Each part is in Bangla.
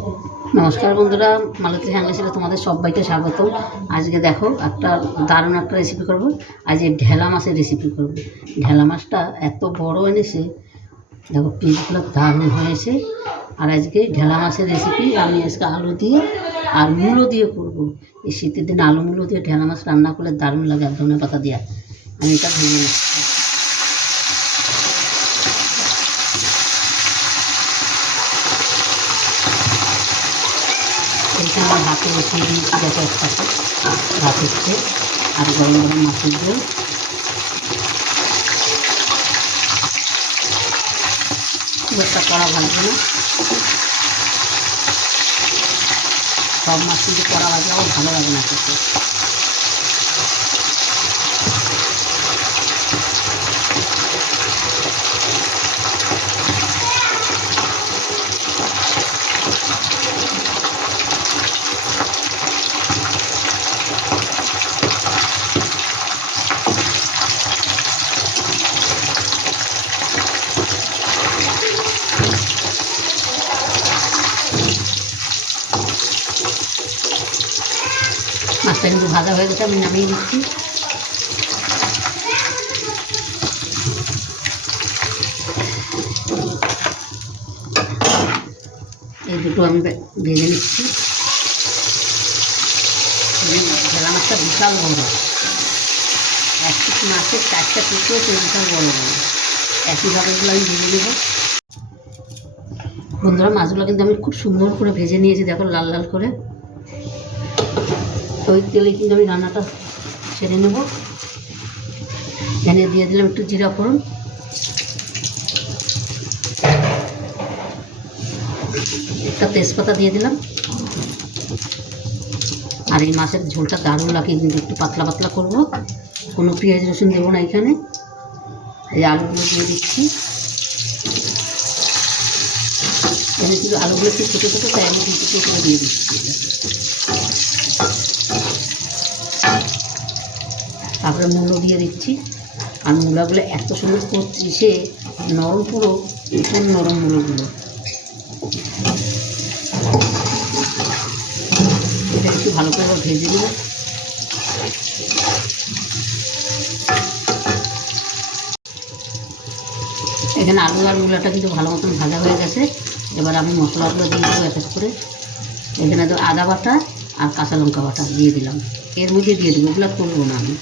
নমস্কার বন্ধুরা, মালতী হ্যাংলাসে তোমাদের সবাইকে স্বাগত। আজকে দেখো দারুণ একটা রেসিপি করব। আজ এই ঢেলা মাছের রেসিপি করব। ঢেলা মাছটা এত বড় এনেছে, দেখো পিসগুলো দারুণ হয়েছে। আর আজকে ঢেলা মাছের রেসিপি আমি আজকে আলু দিয়ে আর মূলো দিয়ে করব। এই শীতের দিনে আলু মূলো দিয়ে ঢেলা মাছ রান্না করলে দারুণ লাগে, আর ধনে পাতা দিয়ে। আমি এটা ভেজে নিচ্ছি। এইটা আমার হাতে বসিয়ে দিয়েছি, দেখো একসাথে ভাত হচ্ছে। আর গরম গরম মাছের ঝোল। খুব একটা কড়া ভাজবে না, সব মাছ কিন্তু কড়া ভাজলে আমার ভালো লাগে না খেতে। মাছটা কিন্তু ভাজা হয়ে গেছে, আমি নামিয়ে দিচ্ছি। এই দুটো আমি ভেজে নিচ্ছি। ঢেলা মাছটা বিশাল বড়, এক পিস মাছের 4টা টুকরো, বিশাল বড় বড়। একইভাবে এগুলো আমি ভেজে নেব। বন্ধুরা, মাছগুলো কিন্তু আমি খুব সুন্দর করে ভেজে নিয়েছি, দেখো লাল লাল করে। ওই তেলে কিন্তু আমি রান্নাটা সেরে নেব। এনে দিয়ে দিলাম একটু জিরা ফোড়ন, একটা তেজপাতা দিয়ে দিলাম। আর এই মাছের ঝোলটা দারুণ লাগে, কিন্তু একটু পাতলা পাতলা করবো, কোনো পেঁয়াজ রসুন দেবো না এখানে। এই আলুগুলো দিয়ে দিচ্ছি। এখানে কিন্তু আলুগুলো একটু ছোটো ছোটো, তাই আমি দুটো করে দিয়ে দিচ্ছি। তারপরে মূলো দিয়ে দিচ্ছি। আর মূলাগুলো এত সুন্দর করছে, নরম, পুরো ভীষণ নরম মূলোগুলো। এটা একটু ভালো করে ভেজে নেব। এখানে আলু আর মূলাটা কিন্তু ভালো মতন ভাজা হয়ে গেছে। এবার আমি মশলাগুলো দিয়ে দেবো এক এক করে। এখানে তো আদা বাটা আর কাঁচা লঙ্কা বাটা দিয়ে দিলাম, এর মধ্যে দিয়ে দেবো, এগুলো করবো না আমি।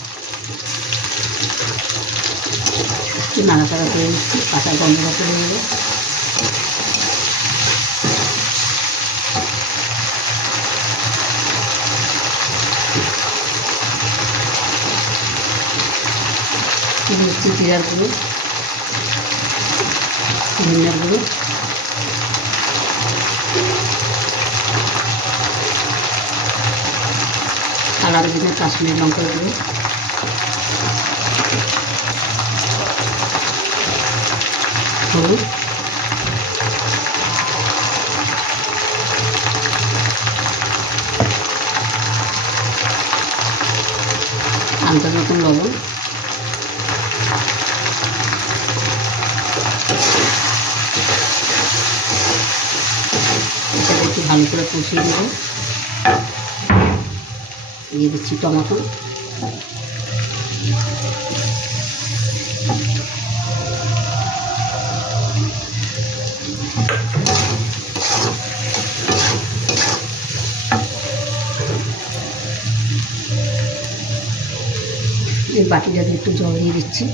একটু নাড়াচাড়া করে দিচ্ছি, কাঁচা গন্ধটা চলে যাবে। একটু জিরার গুঁড়ো, ধনিয়ার গুঁড়ো, কালার দিনে কাশ্মীর লঙ্কার গুঁড়ো, হলুদ, আন্দাজ মতন লবণ। এটা একটু ভালো করে কষিয়ে দেবো। দিয়ে দিচ্ছি টমেটো। এই বাটিটা দিয়ে একটু জল দিয়ে দিচ্ছি।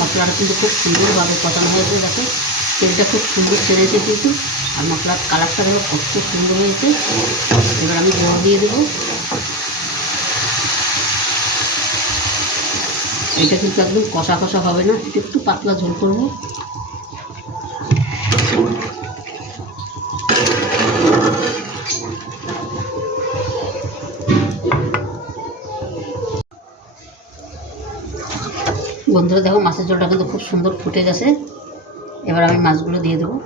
মশলাটা কিন্তু খুব সুন্দরভাবে কষানো হয়েছে, দেখো তেলটা খুব সুন্দর ছেড়েছে কিন্তু। আর মশলার কালারটা দেখো কত সুন্দর হয়েছে। এবার আমি জল দিয়ে দেবো। এটা কিন্তু একদম কষা কষা হবে না, একটু পাতলা ঝোল করবো। বন্ধুরা দেখো, মাছের ঝোলটা কিন্তু খুব সুন্দর ফুটে গেছে। এবার আমি মাছগুলো দিয়ে দেবো।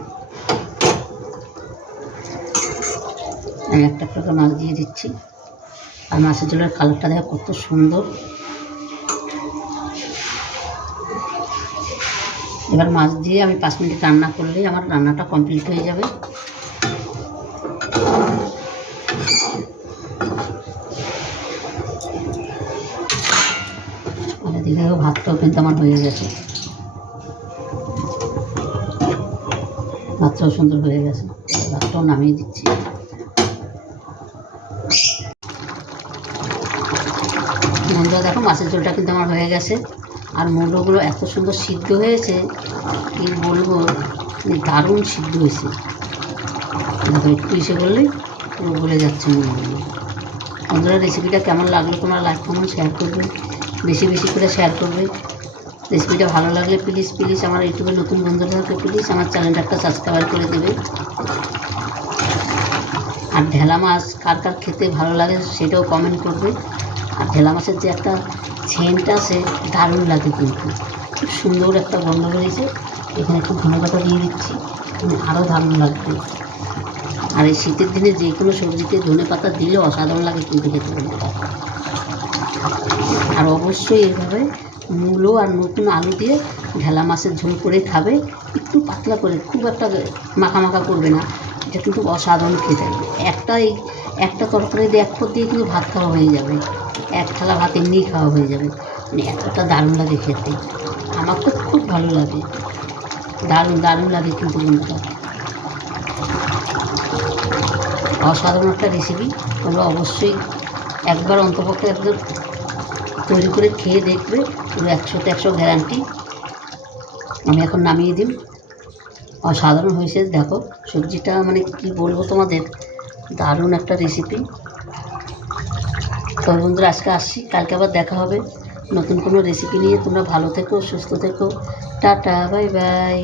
আমি একটা করে মাছ দিয়ে দিচ্ছি। আর মাছের ঝোলের কালারটা দেখো কত সুন্দর। এবার মাছ দিয়ে আমি 5 মিনিট রান্না করলেই আমার রান্নাটা কমপ্লিট হয়ে যাবে। আর এদিকে ভাতটাও কিন্তু আমার হয়ে গেছে, ভাতটাও সুন্দর হয়ে গেছে। ভাতটাও নামিয়ে দিচ্ছি। বন্ধুরা দেখো মাছের ঝোলটা কিন্তু আমার হয়ে গেছে। আর মূলোগুলো এত সুন্দর সিদ্ধ হয়েছে, কি বলবো, দারুণ সিদ্ধ হয়েছে। দেখো একটু ইসে করলেই পুরো গলে যাচ্ছে মূলগুলো। বন্ধুরা রেসিপিটা কেমন লাগলো তোমরা লাইক কমেন্ট শেয়ার করবে, বেশি বেশি করে শেয়ার করবে। রেসিপিটা ভালো লাগলে প্লিজ প্লিজ আমার ইউটিউবে নতুন বন্ধুদেরকে প্লিজ আমার চ্যানেলটা একটা সাবস্ক্রাইব করে দেবে। আর ঢেলা মাছ কার কার খেতে ভালো লাগে সেটাও কমেন্ট করবে। আর ঢেলা মাছের যে একটা সেন্ট আছে দারুণ লাগে, কিন্তু খুব সুন্দর একটা গন্ধ বেরিয়েছে। এখানে একটু ধনেপাতা দিয়ে দিচ্ছি, আরও দারুণ লাগবে। আর এই শীতের দিনে যে কোনো সবজিতে ধনেপাতা দিলে অসাধারণ লাগে কিন্তু খেতে বলতে। আর অবশ্যই এইভাবে মূলো আর নতুন আলু দিয়ে ঢেলা মাছের ঝোল করে খাবে, একটু পাতলা করে, খুব একটা মাখা মাখা করবে না। এটা কিন্তু অসাধারণ খেতে হবে। একটা তরকারি দিয়ে 1 পদ দিয়ে কিন্তু ভাত খাওয়া হয়ে যাবে, 1 থালা ভাত এমনি খাওয়া হয়ে যাবে। মানে এতটা দারুণ লাগে খেতে, আমার তো খুব ভালো লাগে, দারুণ দারুণ লাগে কিন্তু বন্ধুরা। অসাধারণ একটা রেসিপি, তোমরা অবশ্যই একবার অন্তপক্ষে একদম তৈরি করে খেয়ে দেখবে, পুরো 100তে 100 গ্যারান্টি। আমি এখন নামিয়ে দিই। অসাধারণ হয়েছে দেখো সবজিটা, মানে কি বলবো তোমাদের, দারুণ একটা রেসিপি। তো বন্ধুরা আজকে আসছি, কালকে আবার দেখা হবে নতুন কোনো রেসিপি নিয়ে। তোমরা ভালো থেকো, সুস্থ থেকো, টাটা, বাই বাই।